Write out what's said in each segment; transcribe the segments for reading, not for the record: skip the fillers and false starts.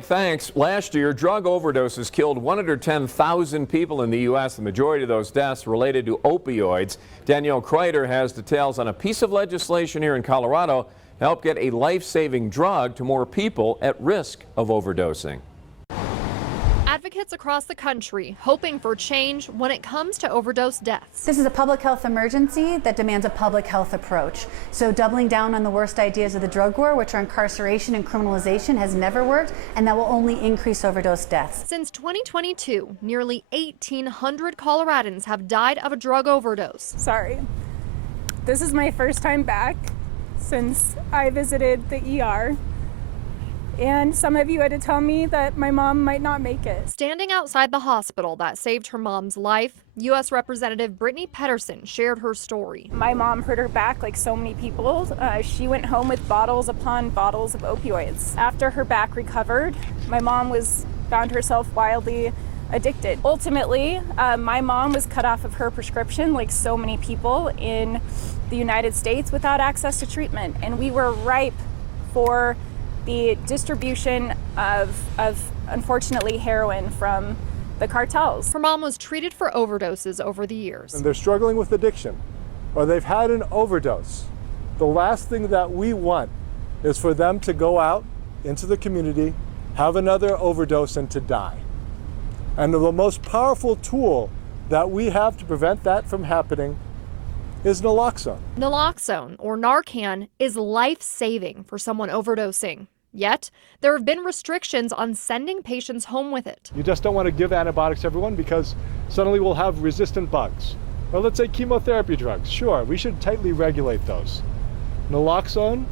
Thanks. Last year, drug overdoses killed 110,000 people in the U.S. The majority of those deaths related to opioids. Danielle Kreider has details on a piece of legislation here in Colorado to help get a life-saving drug to more people at risk of overdosing. Advocates across the country hoping for change when it comes to overdose deaths. This is a public health emergency that demands a public health approach. So doubling down on the worst ideas of the drug war, which are incarceration and criminalization, has never worked, and that will only increase overdose deaths. Since 2022, nearly 1,800 Coloradans have died of a drug overdose. Sorry. This is my first time back since I visited the ER. And some of you had to tell me that my mom might not make it. Standing outside the hospital that saved her mom's life, U.S. Representative Brittany Pedersen shared her story. My mom hurt her back like so many people. She went home with bottles upon bottles of opioids. After her back recovered, my mom found herself wildly addicted. Ultimately, my mom was cut off of her prescription like so many people in the United States without access to treatment. And we were ripe for the distribution of unfortunately heroin from the cartels. Her mom was treated for overdoses over the years. And they're struggling with addiction or they've had an overdose. The last thing that we want is for them to go out into the community, have another overdose, and to die. And the most powerful tool that we have to prevent that from happening is naloxone. Naloxone, or Narcan, is life-saving for someone overdosing. Yet, there have been restrictions on sending patients home with it. You just don't want to give antibiotics to everyone because suddenly we'll have resistant bugs. Or let's say chemotherapy drugs. Sure, we should tightly regulate those. Naloxone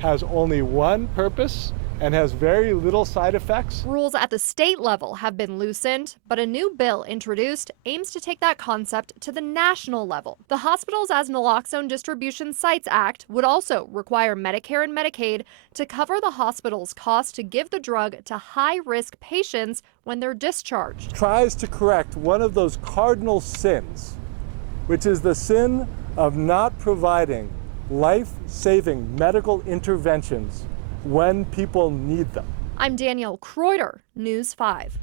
has only one purpose and has very little side effects. Rules at the state level have been loosened, but a new bill introduced aims to take that concept to the national level. The Hospitals as Naloxone Distribution Sites Act would also require Medicare and Medicaid to cover the hospital's cost to give the drug to high-risk patients when they're discharged. Tries to correct one of those cardinal sins, which is the sin of not providing life-saving medical interventions when people need them. I'm Danielle Kreider, News 5.